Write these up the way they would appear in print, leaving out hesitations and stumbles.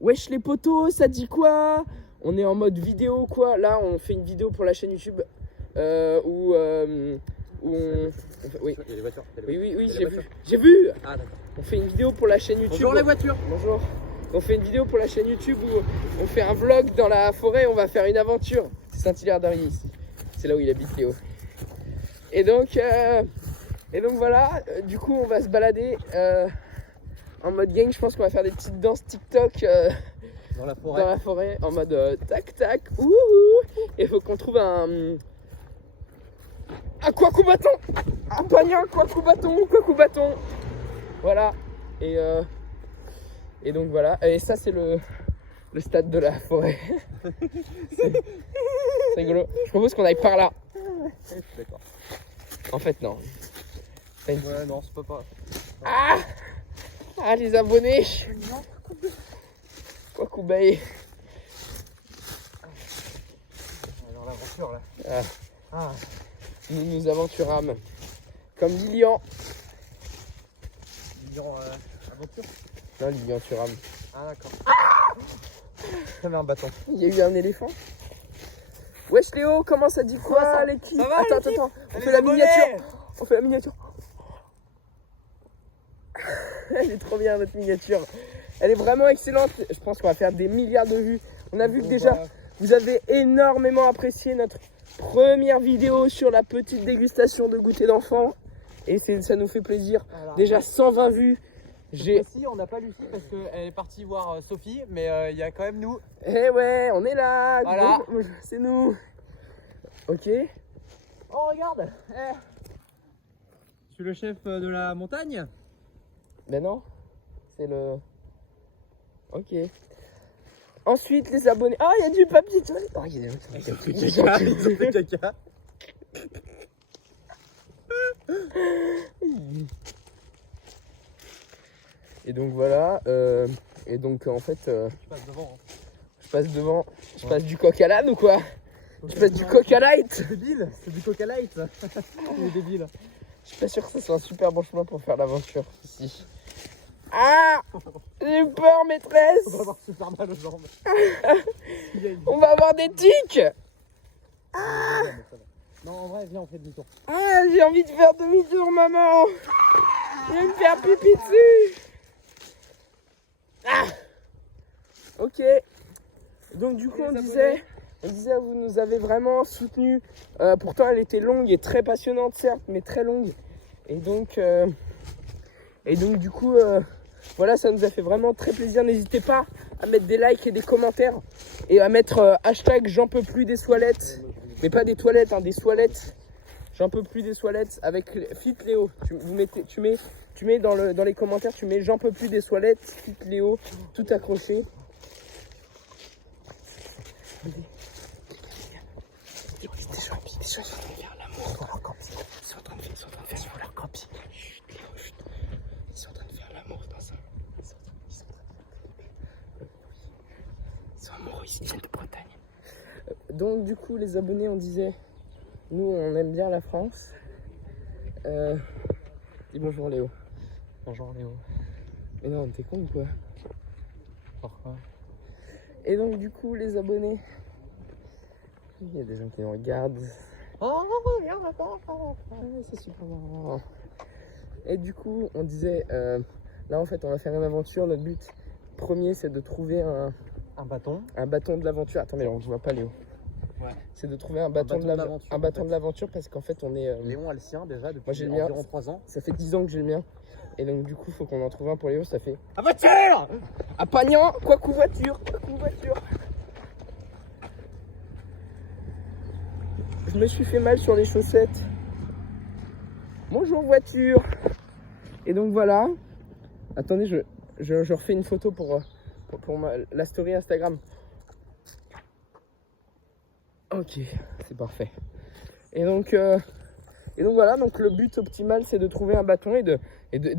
Wesh les potos, ça dit quoi? On est en mode vidéo quoi. Là on fait une vidéo pour la chaîne YouTube où on... Oui. Il y a les voitures. Oui, j'ai vu. Ah d'accord. On fait une vidéo pour la chaîne YouTube. Bonjour les voitures. Bonjour. On fait une vidéo pour la chaîne YouTube où on fait un vlog dans la forêt, on va faire une aventure. C'est Saint-Hilaire d'Arrier ici. C'est là où il habite Léo. Et donc voilà, du coup on va se balader en mode gang. Je pense qu'on va faire des petites danses TikTok Dans la forêt. en mode tac tac, ouhou. Et il faut qu'on trouve un couacou bâton, un pagnon, couacou bâton. Voilà. Et donc voilà. Et ça c'est le stade de la forêt. C'est rigolo. Je propose qu'on aille par là. D'accord. En fait non. Ouais non c'est pas. Ah les abonnés. Couacou bae. Dans l'aventure là. Nous nous aventurâmes comme Lilian. Aventure. Non, Lilian Thuram. Ah d'accord. J'avais un bâton. Il y a eu un éléphant. Wesh Léo, comment ça dit quoi Ça l'équipe? va, Attends. l'équipe. On fait la miniature. On fait la miniature. Elle est trop bien notre miniature. Elle est vraiment excellente. Je pense qu'on va faire des milliards de vues. On a vu que déjà vous avez énormément apprécié notre première vidéo sur la petite dégustation de goûter d'enfant. Et ça nous fait plaisir. Voilà. Déjà 120 vues. Ici on n'a pas Lucie parce qu'elle est partie voir Sophie, mais il y a quand même nous. Eh ouais, on est là. Voilà. C'est nous. Ok. Oh regarde. Je suis le chef de la montagne. Ben non. C'est le... Ok. Ensuite, les abonnés. Ah, il y a du papier. Oh, il y a fait caca. Et donc voilà. Et donc en fait, Je passe devant. je passe devant. Je passe du coq à l'âne ou quoi? Je passe du coq à light. C'est débile, c'est du coca light. Il est débile. Je suis pas sûr que ce soit un super bon chemin pour faire l'aventure ici. Ah, j'ai peur, maîtresse. On va avoir super mal aux jambes. On va avoir des tics. Non, en vrai, viens, on fait demi-tour. Ah, j'ai envie de faire demi-tour, maman. Je vais me faire pipi dessus. Ah. Ok. Donc du coup, on disait, vous nous avez vraiment soutenus. Pourtant, elle était longue et très passionnante, certes, mais très longue. Et donc du coup, voilà, ça nous a fait vraiment très plaisir. N'hésitez pas à mettre des likes et des commentaires et à mettre hashtag j'en peux plus des soilettes. Mais pas des toilettes, hein, des soilettes. J'en peux plus des soilettes avec Fit Léo. Tu mets dans les commentaires, tu mets j'en peux plus des soilettes, Fit Léo, tout accroché. Ils sont en train de faire l'amour dans leur camping. Ils sont en train de faire sur leur camping. Chut, Léo, chut. Ils sont en train de faire l'amour dans ça. Ils sont amoureux, ils viennent de Bretagne. Donc du coup les abonnés, on disait, nous on aime bien la France. Dis bonjour Léo. Bonjour Léo. Mais non, t'es con ou quoi? Pourquoi? Et donc du coup les abonnés, il y a des gens qui nous regardent. Oh, regarde encore. C'est super marrant. Et du coup on disait, là en fait on va faire une aventure. Notre but premier c'est de trouver un bâton de l'aventure. Attends mais on ne voit pas Léo. Ouais. C'est de trouver un bâton de l'aventure parce qu'en fait on est... Léon a le sien déjà depuis moi, j'ai le mien. environ 3 ans. Ça fait 10 ans que j'ai le mien. Et donc du coup il faut qu'on en trouve un pour Léo. Ça fait... À voiture. À Pagnan, couacou voiture. Je me suis fait mal sur les chaussettes. Bonjour voiture. Et donc voilà. Attendez, je refais une photo pour la story Instagram. Ok, c'est parfait. Et donc voilà, donc le but optimal c'est de trouver un bâton et de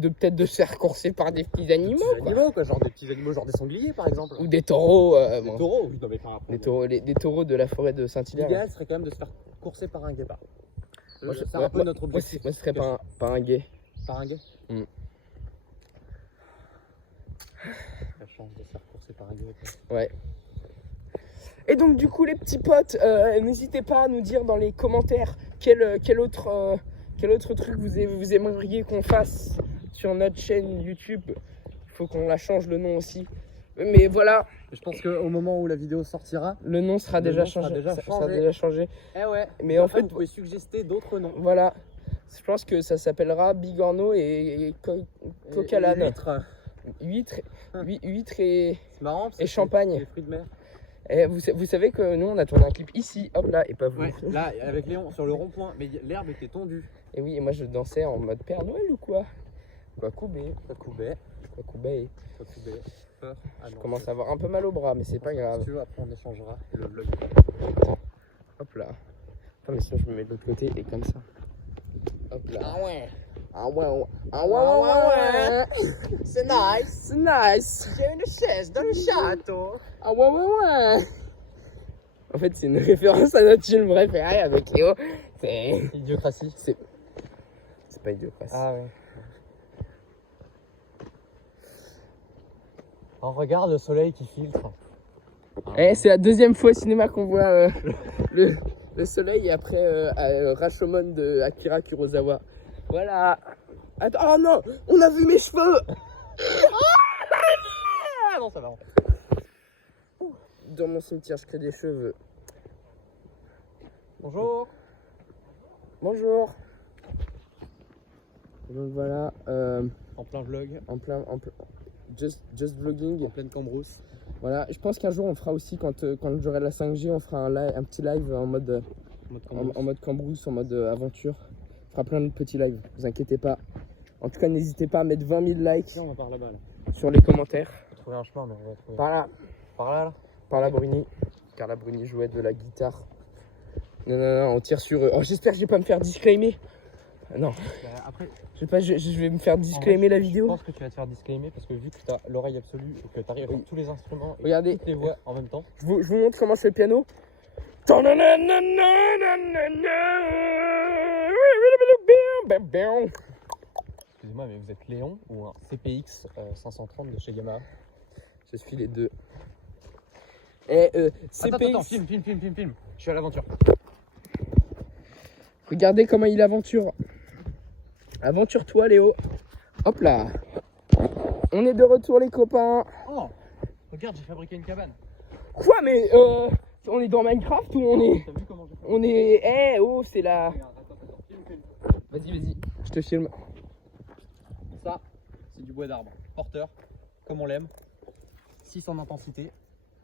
peut-être de se faire courser par des petits animaux. Genre des petits animaux, genre des sangliers par exemple. Ou des taureaux. Des taureaux, oui, non mais pas des taureaux de la forêt de Saint-Hilaire. L'idéal serait quand même de se faire courser par un guépard. C'est un peu moi, notre objectif. Moi, ce serait par un gay. Par un gay. chance de se faire courser par un gars. Ouais. Et donc du coup les petits potes, n'hésitez pas à nous dire dans les commentaires quel autre truc vous aimeriez qu'on fasse sur notre chaîne YouTube. Il faut qu'on la change le nom aussi. Mais voilà, Je pense qu'au moment où la vidéo sortira, le nom sera Le déjà nom sera changé. déjà Ça sera changé. déjà changé. eh ouais. Mais en fait, vous pouvez suggester d'autres noms. voilà, je pense que ça s'appellera Bigorneau et Coquelane. Huîtres. Huîtres et... C'est marrant parce Et que champagne. c'est des fruits de mer. Et vous savez que nous on a tourné un clip ici, hop là, et pas vous. Ouais, là avec Léon sur le rond-point, mais l'herbe était tendue. Et oui, et moi je dansais en mode Père Noël ou quoi? Quoi coubé. Ça coubait, Quoi coubé. ça coubait. Peur. Ah Je non, commence à avoir un peu mal au bras, mais c'est pas Si grave. tu veux, après on échangera le vlog. Hop là. Attends, mais sinon je me mets de l'autre côté et comme ça. Hop là. Ah ouais. Ah ouais, ouais. C'est nice. C'est nice. J'ai une chaise dans le château. Ah ouais. En fait, c'est une référence à notre film préféré avec Léo. C'est Idiocratie. c'est pas Idiocratie. Ah ouais. On regarde le soleil qui filtre. C'est la deuxième fois au cinéma qu'on voit le soleil et après Rashomon de Akira Kurosawa. Voilà. Attends, oh non, on a vu mes cheveux. Ah non, ça va. Dans mon cimetière, je crée des cheveux. Bonjour. Bonjour. Donc voilà, En plein vlog, en plein just vlogging. en pleine cambrousse. Voilà, je pense qu'un jour on fera aussi quand j'aurai la 5G, on fera un petit live en mode cambrousse, en mode aventure. On fera plein de petits lives, vous inquiétez pas. En tout cas, n'hésitez pas à mettre 20 000 likes On va par là-bas. Là. sur les commentaires. On va trouver un chemin, mais on va trouver. Par là, Par là, là. par là Bruni. Car la Bruni jouait de la guitare. Non, on tire sur eux. Oh, j'espère que je vais pas me faire disclaimer. Non, Bah, après, je vais me faire disclaimer la je vidéo. pense que tu vas te faire disclaimer parce que vu que tu as l'oreille absolue et que tu arrives à faire tous les instruments et Regardez. toutes les voix en même temps. Je vous montre comment c'est le piano. Excusez-moi, mais vous êtes Léon ou un CPX 530 de chez Yamaha? Je suis les deux. Et CPX. Attends, film. Je suis à l'aventure. Regardez comment il aventure. Aventure-toi, Léo. Hop là. On est de retour, les copains. Oh, regarde, j'ai fabriqué une cabane. Quoi, mais on est dans Minecraft ou on est... T'as vu comment j'ai fait? On est... Oh, c'est la... Regarde, attends, film. Vas-y, je te filme. Ça, c'est du bois d'arbre, porteur, comme on l'aime, 6 en intensité.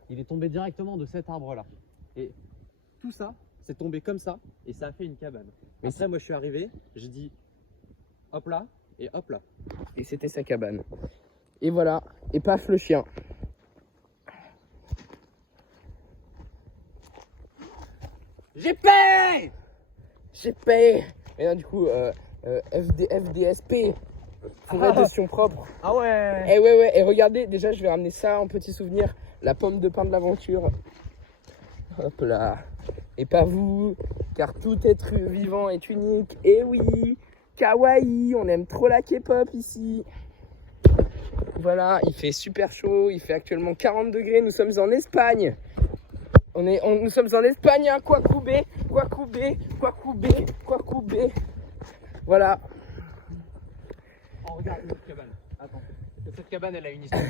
Il est tombé directement de cet arbre-là. Et tout ça, c'est tombé comme ça, et ça a fait une cabane. Mais Après, moi, je suis arrivé, j'ai dit, hop là, et hop là. Et c'était sa cabane. Et voilà. Et paf le chien. J'ai payé. J'ai payé. Et là, du coup, FDSP. Forêt de Sion propre. Ah ouais. Et ouais. Et regardez, déjà, je vais ramener ça en petit souvenir. La pomme de pain de l'aventure. Hop là. Et pas vous, car tout être vivant est unique. Et oui, kawaii, on aime trop la K-pop ici. Voilà, il fait super chaud, il fait actuellement 40 degrés, nous sommes en Espagne. Nous sommes en Espagne, hein, Kwakubé. Voilà. Oh, regarde cette cabane. Attends, cette cabane, elle a une histoire.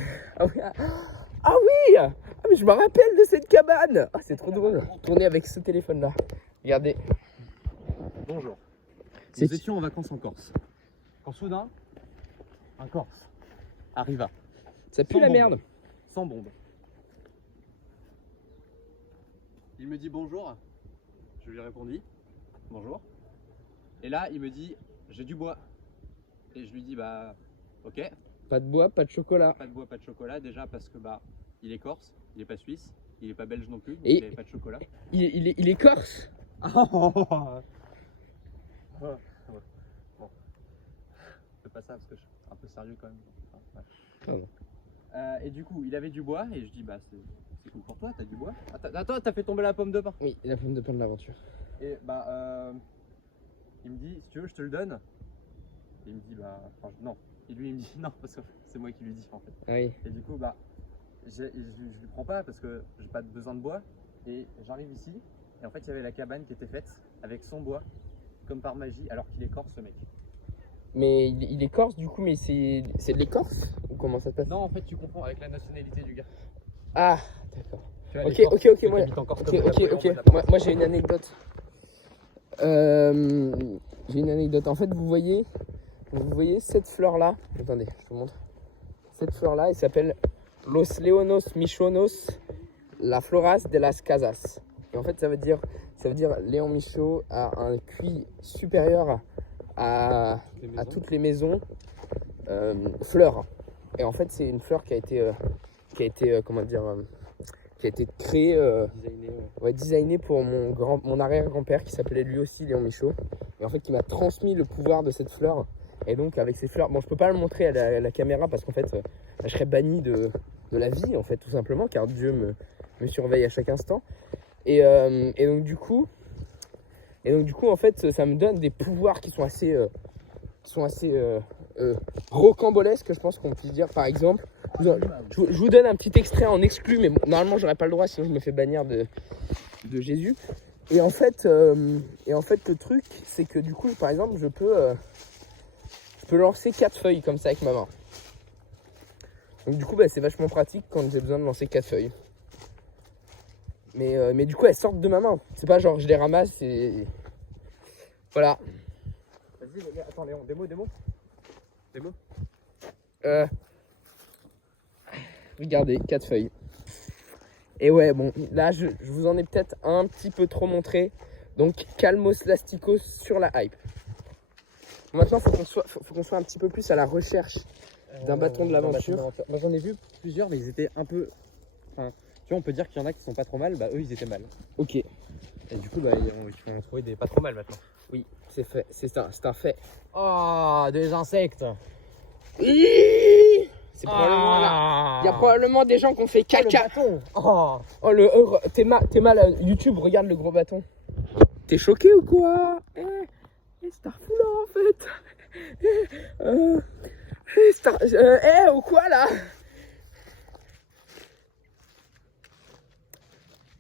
Ah oui, mais je me rappelle de cette cabane. Ah, c'est trop drôle. Tourner avec ce téléphone-là. Regardez. Bonjour. C'est- Nous étions en vacances en Corse. Quand soudain, un Corse arriva. Ça pue Sans la bombe. merde. Sans bombe. Il me dit bonjour. Je lui répondis bonjour. Et là, il me dit j'ai du bois. Et je lui dis bah ok, Pas de bois, pas de chocolat. pas de bois, pas de chocolat. Déjà parce que bah il est corse, il est pas suisse, il est pas belge non plus, donc Et- il avait pas de chocolat. Il est corse. Bon, fais pas ça parce que je suis un peu sérieux quand même. Enfin, ouais. Pardon. Et du coup, il avait du bois et je dis bah c'est cool pour toi, t'as du bois. Attends, t'as fait tomber la pomme de pain. Oui, la pomme de pain de l'aventure. Et bah il me dit si tu veux je te le donne. Et il me dit bah enfin, non. Et lui il me dit non parce que c'est moi qui lui dis en fait. Ah oui. Et du coup bah je lui prends pas parce que j'ai pas besoin de bois. Et j'arrive ici, et en fait, il y avait la cabane qui était faite avec son bois, comme par magie, alors qu'il est corse, ce mec. Mais il est corse du coup, mais c'est de l'écorce ou comment ça se passe? Non, en fait, tu comprends avec la nationalité du gars. Ah, d'accord. Tu vois, Ok, les Corses, ok, ceux qui moi, habitent en Corse ok, comme ok, Napoléon, ok. de la France. Moi j'ai une anecdote. J'ai une anecdote. En fait, vous voyez cette fleur là. Attendez, je vous montre. Cette fleur là, elle s'appelle Los Leonos Michonos, la Floras de las Casas. Et en fait, ça veut dire Léon Michaud a un QI supérieur à toutes les maisons fleurs. Et en fait, c'est une fleur qui a été comment dire, qui a été créée, designée pour mon arrière-grand-père qui s'appelait lui aussi Léon Michaud. Et en fait, qui m'a transmis le pouvoir de cette fleur. Et donc, avec ces fleurs, bon, je peux pas le montrer à la caméra parce qu'en fait, je serais banni de la vie, en fait, tout simplement, car Dieu me surveille à chaque instant. Et donc, du coup, en fait, ça me donne des pouvoirs qui sont assez rocambolesques, je pense qu'on peut dire. Par exemple, je vous donne un petit extrait en exclu, mais normalement j'aurais pas le droit, sinon je me fais bannir de Jésus. Et en fait, le truc, c'est que du coup, par exemple, je peux lancer 4 feuilles comme ça avec ma main. Donc du coup, c'est vachement pratique quand j'ai besoin de lancer 4 feuilles. Mais du coup, elles sortent de ma main. C'est pas genre je les ramasse et voilà. Vas-y, attends Léon, des mots. Regardez, 4 feuilles. Et ouais, bon, là, je vous en ai peut-être un petit peu trop montré. Donc, calmos lasticos sur la hype. Maintenant, faut qu'on soit un petit peu plus à la recherche d'un bâton de l'aventure. Moi, j'en ai vu plusieurs, mais ils étaient un peu... Enfin, tu vois, on peut dire qu'il y en a qui sont pas trop mal, bah eux, ils étaient mal. Ok. Et du coup, ils vont trouver des pas trop mal maintenant. Oui, c'est fait. C'est un fait. Oh, des insectes. C'est probablement là. Il y a probablement des gens qui ont fait caca. Oh, T'es mal YouTube, regarde le gros bâton. T'es choqué ou quoi? Starfou là en fait. Ou quoi là?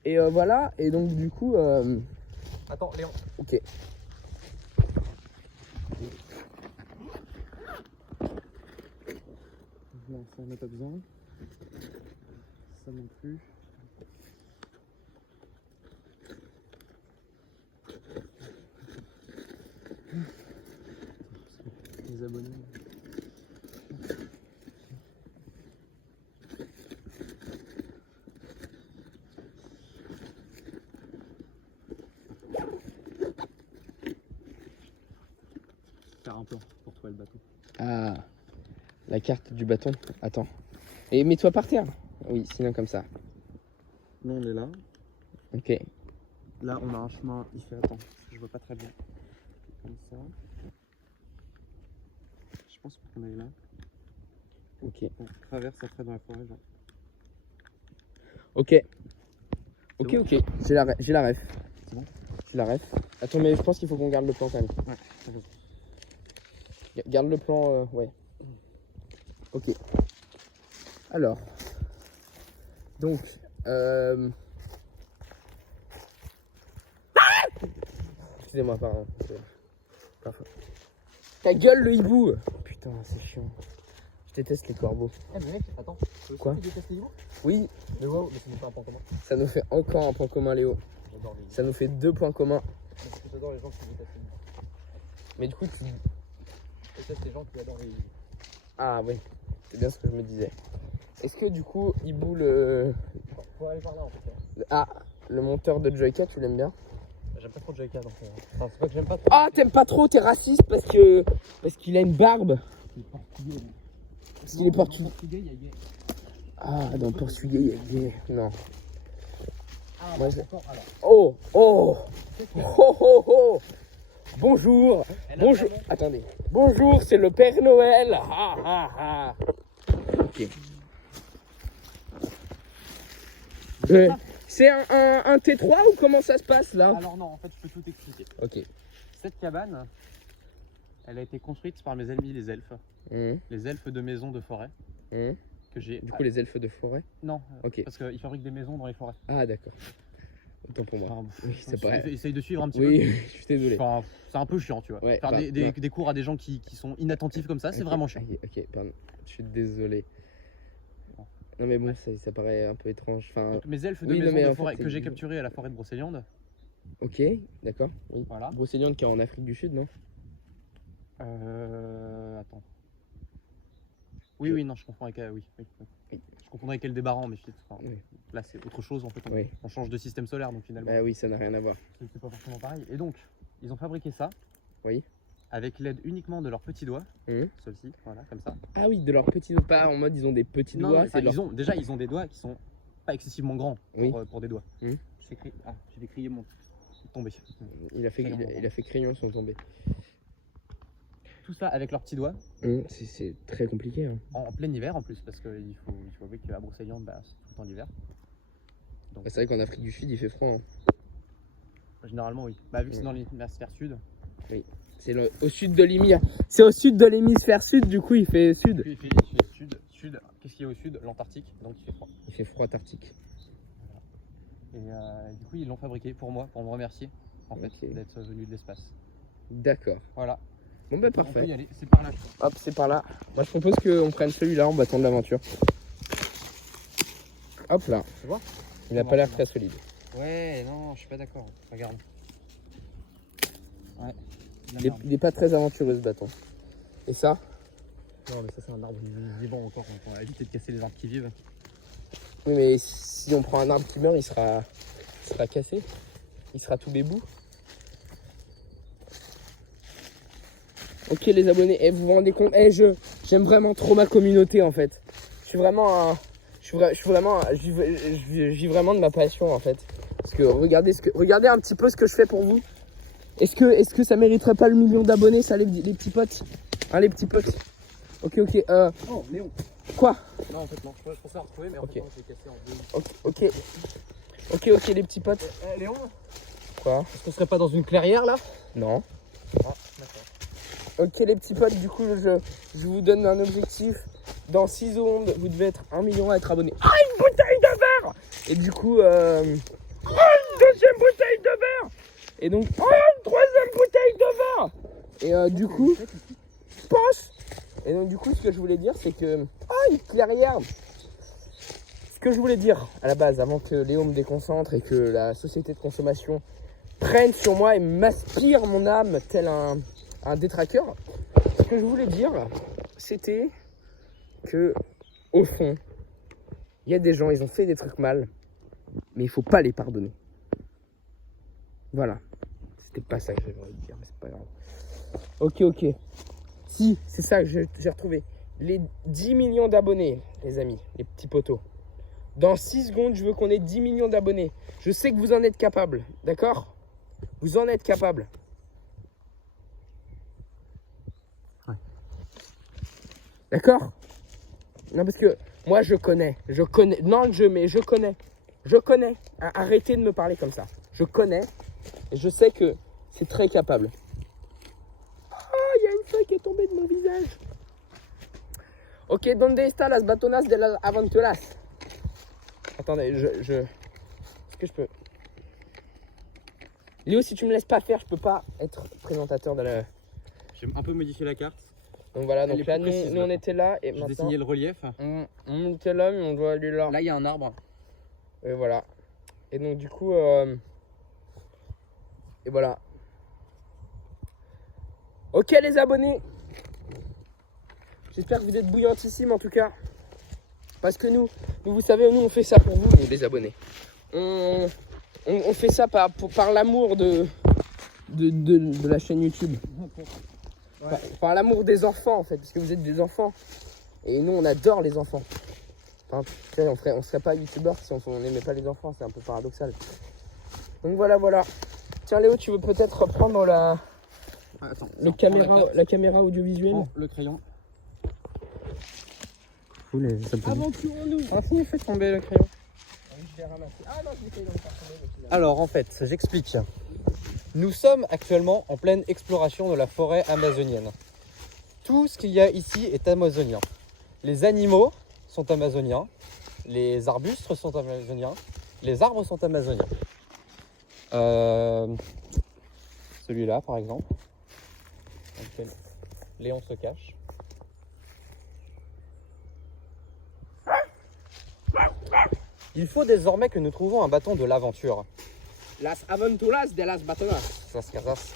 Et voilà, et donc du coup... Attends, Léon. Ok. Non, ça on n'a pas besoin. Ça non plus. Les abonnés. Faire un plan pour trouver le bateau. Ah, la carte du bâton. Attends. Et mets-toi par terre. Oui, sinon comme ça. Là on est là. Ok. Là on a un chemin. Il fait attends, je vois pas très bien. Comme ça. Je pense qu'on est là. Ok. On traverse après dans la forêt là. Ok. Ok, bon ok. J'ai la ref. C'est bon? J'ai la ref. Attends, mais je pense qu'il faut qu'on garde le plan quand même. Ouais, c'est bon. Garde le plan, ouais. Ok. Alors. Donc, excusez-moi, pardon. Parfois. Ta gueule, le hibou! Putain, c'est chiant. Je déteste les corbeaux. Eh mais mec, attends. Quoi? Tu détestes les loups? Oui, Mais wow, mais ça nous fait un point commun. ça nous fait encore un point commun, Léo. J'adore les loups. Ça nous fait 2 points communs. Parce que j'adore les gens qui détestent les loups. Mais du coup, tu... Je déteste les gens qui adorent les loups. Ah oui, c'est bien ce que je me disais. Est-ce que du coup, hibou, le... Faut aller par là en fait. Ah, le monteur de Joyka, tu l'aimes bien? J'aime pas trop Joyka donc. Enfin, c'est pas que j'aime pas trop. Ah, t'aimes pas trop, t'es raciste parce qu'il a une barbe. Il est portugais. Parce qu'il est portugais. Portugais, il y a gay. Ah, dans le portugais, il y a gay. Non. Ah, Moi, bah, je- encore, alors. Oh, oh, oh, oh, oh. Bonjour. Elle a Bonjour. pas bon. Attendez. Bonjour, c'est le Père Noël. Ah, ah, ah. Ok. C'est un T3 ou comment ça se passe là? Alors non, en fait, je peux tout expliquer. Ok. Cette cabane, elle a été construite par mes amis les elfes. Mmh, Les elfes de maison de forêt. mmh. que j'ai. Du coup, les elfes de forêt. Non, Ok. parce qu'ils fabriquent des maisons dans les forêts. Ah, d'accord. Autant pour moi. Enfin, Oui, c'est pareil. essaye de suivre un petit Oui, peu. je suis désolé. Enfin, c'est un peu chiant, tu vois. Ouais, Faire bah, des cours à des gens qui sont inattentifs comme ça, c'est Ok, vraiment chiant. Ok, pardon. Je suis désolé. Non, mais bon, ça paraît un peu étrange. Enfin, Donc, mes elfes de oui, non, maison mais de en forêt fait, que j'ai capturés à la forêt de Brocéliande. ok, d'accord. Oui. Voilà. Brocéliande qui est en Afrique du Sud, non? Attends. Oui, non, je confonds avec. Oui. Oui. Je confondrais avec Aldébaran, mais Oui. là c'est autre chose en fait. Oui. On change de système solaire donc finalement. Bah oui, ça n'a rien à voir. C'est pas forcément pareil. Et donc, ils ont fabriqué ça Oui. avec l'aide uniquement de leurs petits doigts. Hum. Ceux-ci, voilà, comme ça. Ah oui, de leurs petits doigts. Pas en mode ils ont des petits Non, doigts. enfin, déjà, ils ont des doigts qui sont pas excessivement grands Oui. pour des doigts. Hum. J'ai décrié mon tombé. Il a fait crayon sans tomber. Tout ça avec leurs petits doigts, C'est très compliqué. Hein. en plein hiver en plus, parce qu'il faut avouer qu'à Brocéliande, bah, c'est tout le temps l'hiver. Donc, Bah, c'est vrai qu'en Afrique du Sud, il fait froid. Hein. généralement, oui. Bah, vu que c'est dans l'hémisphère sud. C'est au sud de l'hémisphère. C'est au sud de l'hémisphère sud, du coup, il fait sud. Il fait sud. Qu'est-ce qu'il y a au sud? L'Antarctique, donc il fait froid. Il fait froid arctique. Et du coup, ils l'ont fabriqué pour moi, pour me remercier en fait Ok. d'être venu de l'espace. D'accord. Voilà. Bon bah On peut parfait. y aller, c'est par là. Hop, c'est par là. Moi je propose qu'on prenne celui-là en bâton de l'aventure. Hop là. Tu vois? Il a pas l'air très solide. Ouais, non, je suis pas d'accord. Regarde. Ouais. Il est pas très aventureux ce bâton. Et ça? Non, mais ça, c'est un arbre vivant encore. Donc on va éviter de casser les arbres qui vivent. Oui, mais si on prend un arbre qui meurt, il sera cassé. Il sera tout bébou. Ok les abonnés, vous vous rendez compte, j'aime vraiment trop ma communauté en fait. Je suis vraiment je vis vraiment de ma passion en fait. Parce que regardez un petit peu ce que je fais pour vous. Est-ce que ça mériterait pas le million d'abonnés ça les petits potes? Hein les petits potes. Ok. Oh, Léon. Quoi? Non, en fait, non. Je pensais la retrouver, mais en Ok. fait, non, je l'ai cassé en deux. Ok les petits potes. Léon, Quoi? est-ce qu'on serait pas dans une clairière là? Non. Ah, d'accord. Ok les petits potes, du coup je vous donne un objectif. Dans 6 secondes, vous devez être 1 million à être abonné. Ah, une bouteille de verre! Et du coup, une deuxième bouteille de verre! Et donc, une troisième bouteille de verre! Et du coup, je pense. Et donc du coup, ce que je voulais dire, c'est que... Ah, une clairière! Ce que je voulais dire, à la base, avant que Léo me déconcentre et que la société de consommation prenne sur moi et m'aspire mon âme tel un détraqueur, ce que je voulais dire, c'était que, au fond, il y a des gens, ils ont fait des trucs mal, mais il faut pas les pardonner. Voilà. C'était pas ça que j'avais envie de dire, mais c'est pas grave. Ok. Si, c'est ça que j'ai retrouvé. Les 10 millions d'abonnés, les amis, les petits potos. Dans 6 secondes, je veux qu'on ait 10 millions d'abonnés. Je sais que vous en êtes capables, d'accord? Vous en êtes capables. Ouais. D'accord? Non, parce que moi, je connais. Non, je connais. Je connais. Arrêtez de me parler comme ça. Je connais. Et je sais que c'est très capable. Oh, il y a une feuille qui est tombée de mon visage. Ok, donde está las batonas de las aventuras? Attendez, est-ce que je peux... Léo, si tu me laisses pas faire, je peux pas être présentateur de la... J'ai un peu modifié la carte. Donc voilà, Elle donc est là, plus précise, nous on était là et J'ai maintenant... dessiné le relief. On était là, mais on doit aller là. Là, il y a un arbre. Et voilà. Et donc du coup... Et voilà. Ok les abonnés. J'espère que vous êtes bouillantissimes en tout cas. Parce que nous vous savez, nous on fait ça pour vous, les abonnés. On fait ça par l'amour de la chaîne YouTube. Ouais. Par l'amour des enfants en fait, parce que vous êtes des enfants. Et nous on adore les enfants. Enfin, on serait pas youtubeur si on n'aimait pas les enfants, c'est un peu paradoxal. Donc voilà. Tiens Léo, tu veux peut-être reprendre la caméra audiovisuelle? Prends le crayon. Aventurons-nous. Ah si, fais tomber le crayon. Je l'ai ramassé. Ah non, je l'ai fait donc pas tomber. Alors en fait, j'explique. Nous sommes actuellement en pleine exploration de la forêt amazonienne. Tout ce qu'il y a ici est amazonien. Les animaux sont amazoniens, les arbustes sont amazoniens, les arbres sont amazoniens. Celui-là par exemple, dans lequel Léon se cache. Il faut désormais que nous trouvions un bâton de l'aventure. Las aventuras de las batonas. Las Casas.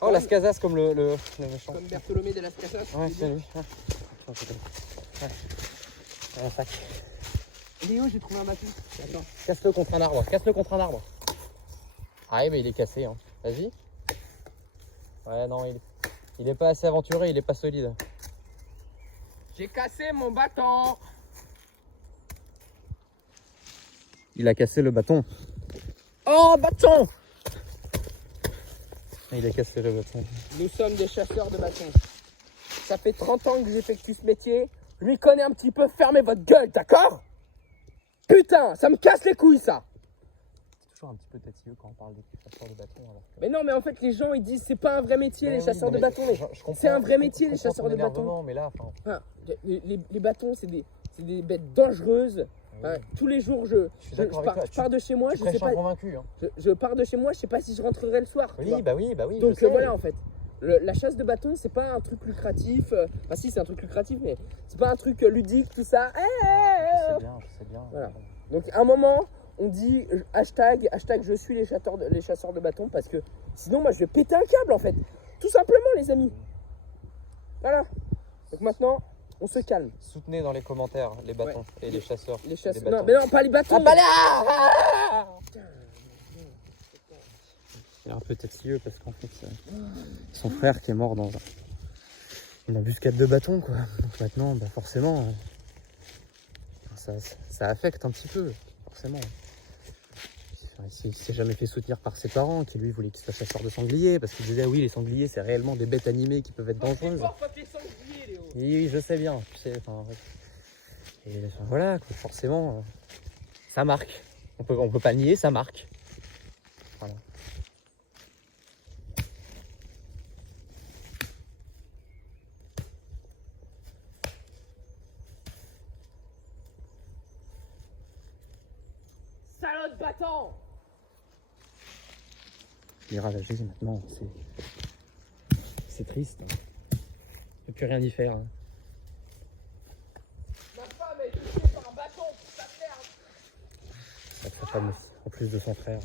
Oh, Las Casas comme le méchant. Comme Bartholomé de las Casas. Ouais, c'est lui. Ouais. Un sac. Léo, j'ai trouvé un bâton. Attends. Casse-le contre un arbre. Casse-le contre un arbre. Ah oui, mais il est cassé. Hein. Vas-y. Ouais, non, il est pas assez aventuré, il est pas solide. J'ai cassé mon bâton. Il a cassé le bâton. Oh, bâton! Il a cassé le bâton. Nous sommes des chasseurs de bâtons. Ça fait 30 ans que j'effectue ce métier. Je m'y connais un petit peu. Fermez votre gueule, d'accord? Putain, ça me casse les couilles, ça. C'est toujours un petit peu tatilleux quand on parle des chasseurs de bâtons. Alors que... Mais non, mais en fait, les gens, ils disent c'est pas un vrai métier, les chasseurs de bâtons. C'est un vrai métier, les chasseurs de bâtons. Mais là, Enfin, les bâtons, c'est des bêtes dangereuses. Enfin, tous les jours, je pars de chez moi, je sais pas. Convaincu, hein. Je pars de chez moi, je sais pas si je rentrerai le soir. Oui, bah oui. Donc voilà, en fait. La chasse de bâton, c'est pas un truc lucratif. Enfin, si, c'est un truc lucratif, mais c'est pas un truc ludique, tout ça. Je sais bien. Voilà. Donc, à un moment, on dit hashtag je suis les chasseurs de bâtons, parce que sinon, moi, je vais péter un câble, en fait. Tout simplement, les amis. Voilà. Donc maintenant, on se calme. Soutenez dans les commentaires les bâtons et les chasseurs. Les chasseurs. Non, mais non, pas les bâtons. Ah, pas les... Il est un peu tatilleux parce qu'en fait, son frère qui est mort dans une embuscade de bâton, quoi. Donc maintenant, bah forcément, ça affecte un petit peu, forcément. Il s'est jamais fait soutenir par ses parents qui lui voulaient qu'il soit chasseur de sangliers parce qu'il disait oui, les sangliers c'est réellement des bêtes animées qui peuvent être dangereuses. Oui, je sais bien. Tu sais, enfin, et enfin, voilà, quoi, forcément, ça marque. On peut pas le nier, ça marque. Voilà. Salaud de bâton. Il est ravagé maintenant, c'est triste. Hein. On peut plus rien y faire. Hein. Ma femme est touchée par un bâton pour sa merde. Avec sa femme aussi, en plus de son frère,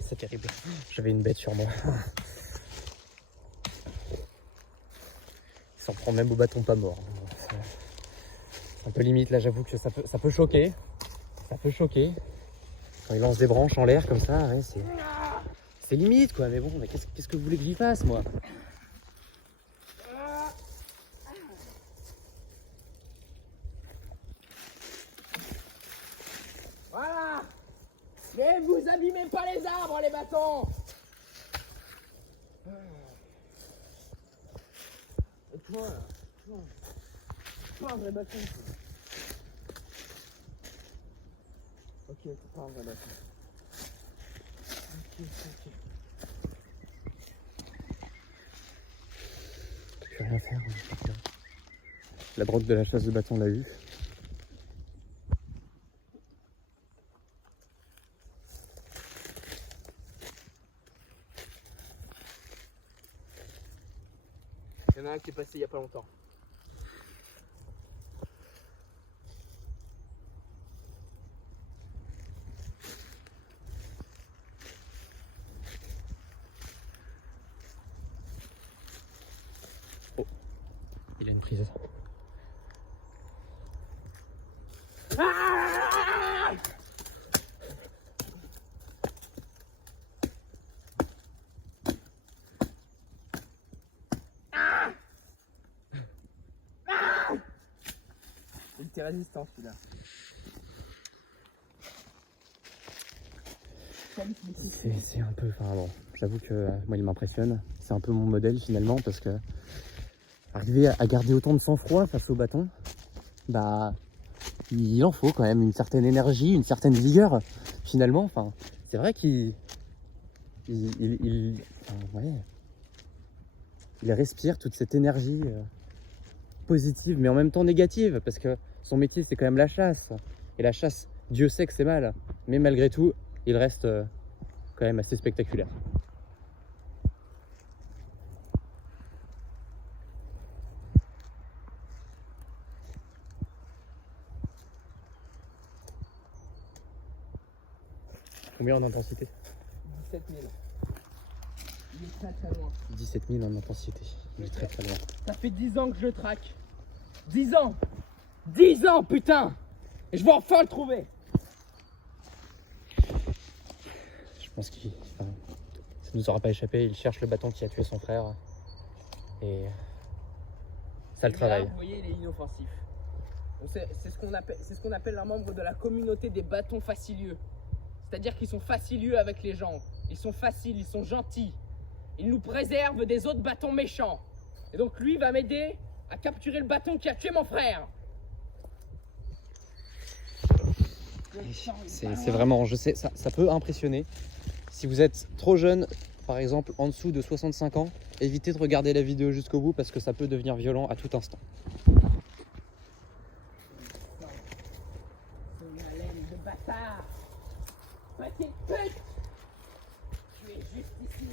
c'est terrible. J'avais une bête sur moi. Il s'en prend même au bâton pas mort. C'est un peu limite là, j'avoue que ça peut choquer. Ça peut choquer. Quand il lance des branches en l'air comme ça, ouais, c'est limite quoi, mais bon, mais qu'est-ce que vous voulez que j'y fasse moi? Voilà. Mais vous abîmez pas les arbres, les bâtons. Et toi, là, c'est pas un vrai bâton. Ok, c'est pas un vrai bâton. Ok. Je peux rien faire. La drogue de la chasse de bâton l'a eu. Il y en a un qui est passé il y a pas longtemps. Oh, il a une prise. Ah! Il était résistant celui-là. C'est un peu, enfin bon, j'avoue que moi il m'impressionne. C'est un peu mon modèle finalement parce que arriver à garder autant de sang-froid face au bâton, bah il en faut quand même une certaine énergie, une certaine vigueur finalement. Enfin, c'est vrai qu'il respire toute cette énergie positive mais en même temps négative parce que Son métier, c'est quand même la chasse. Et la chasse, Dieu sait que c'est mal. Mais malgré tout, il reste quand même assez spectaculaire. Combien en intensité? 17 000. Il est très très loin. 17 000 en intensité. Il est très très loin. Ça fait 10 ans que je le traque. 10 ans 10 ans, putain. Et je vais enfin le trouver. Je pense qu'il... Enfin, ça nous aura pas échappé. Il cherche le bâton qui a tué son frère. Et ça le travaille. Vous voyez, il est inoffensif. C'est ce qu'on appelle un membre de la communauté des bâtons facilieux. C'est-à-dire qu'ils sont facilieux avec les gens. Ils sont faciles, ils sont gentils. Ils nous préservent des autres bâtons méchants. Et donc lui va m'aider à capturer le bâton qui a tué mon frère. C'est vraiment, je sais, ça peut impressionner. Si vous êtes trop jeune, par exemple en dessous de 65 ans, évitez de regarder la vidéo jusqu'au bout parce que ça peut devenir violent à tout instant. Son haleine de bâtard. Petite pute. Tu es juste ici.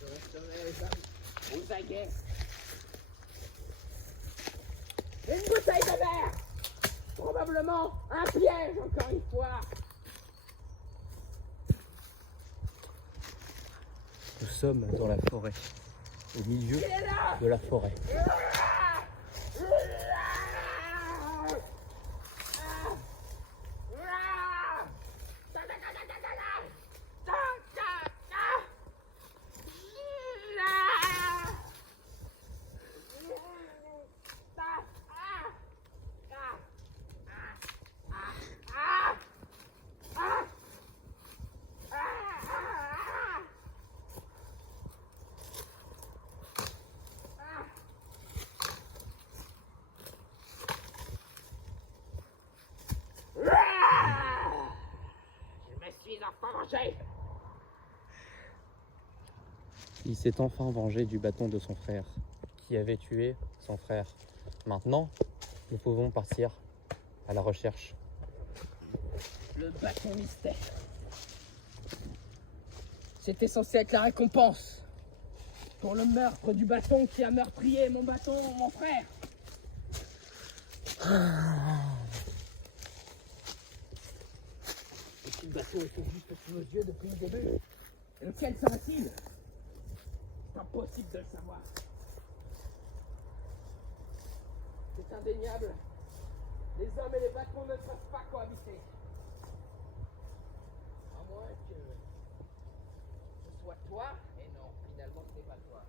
Je resterai aux aguets. Une bouteille de verre. Probablement un piège, encore une fois. Nous sommes dans la forêt, au milieu de la forêt. Il s'est enfin vengé du bâton de son frère, qui avait tué son frère. Maintenant, nous pouvons partir à la recherche. Le bâton mystère. C'était censé être la récompense pour le meurtre du bâton qui a meurtrier mon frère. Et si le bâton était juste sous nos yeux depuis le début, et lequel sera-t-il? C'est impossible de le savoir. C'est indéniable. Les hommes et les bâtons ne peuvent pas cohabiter. À moins que ce soit toi, et non, finalement ce n'est pas toi.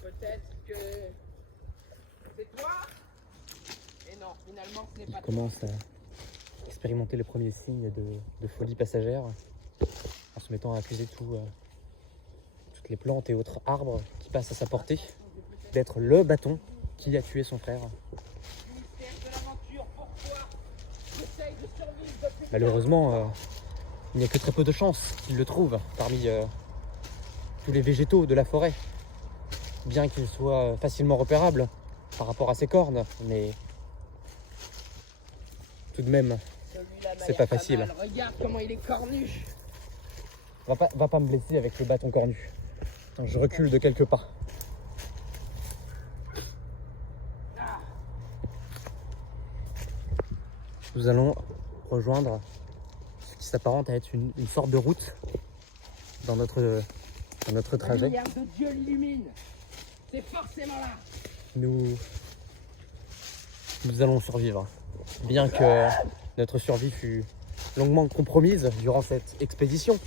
Peut-être que c'est toi, et non, finalement ce n'est pas Il commence à expérimenter les premiers signes de folie passagère, en se mettant à accuser toutes les plantes et autres arbres qui passent à sa portée d'être le bâton qui a tué son frère. Malheureusement, il n'y a que très peu de chances qu'il le trouve parmi tous les végétaux de la forêt, bien qu'il soit facilement repérable par rapport à ses cornes, mais tout de même, c'est pas facile. Regarde comment il est cornu. Va pas me blesser avec le bâton cornu. Attends, je recule de quelques pas. Nous allons rejoindre ce qui s'apparente à être une sorte de route dans notre trajet. La lumière de Dieu l'illumine. C'est forcément là. Nous allons survivre. Bien que notre survie fut longuement compromise durant cette expédition,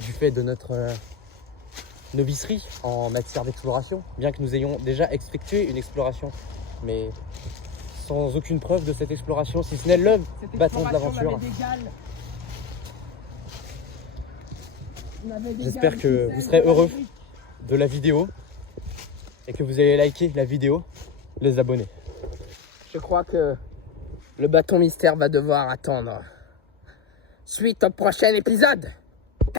du fait de notre novicerie en matière d'exploration, bien que nous ayons déjà effectué une exploration, mais sans aucune preuve de cette exploration, si ce n'est le bâton de l'aventure. J'espère que vous serez heureux de la vidéo et que vous allez liker la vidéo, les abonnés. Je crois que le bâton mystère va devoir attendre. Suite au prochain épisode.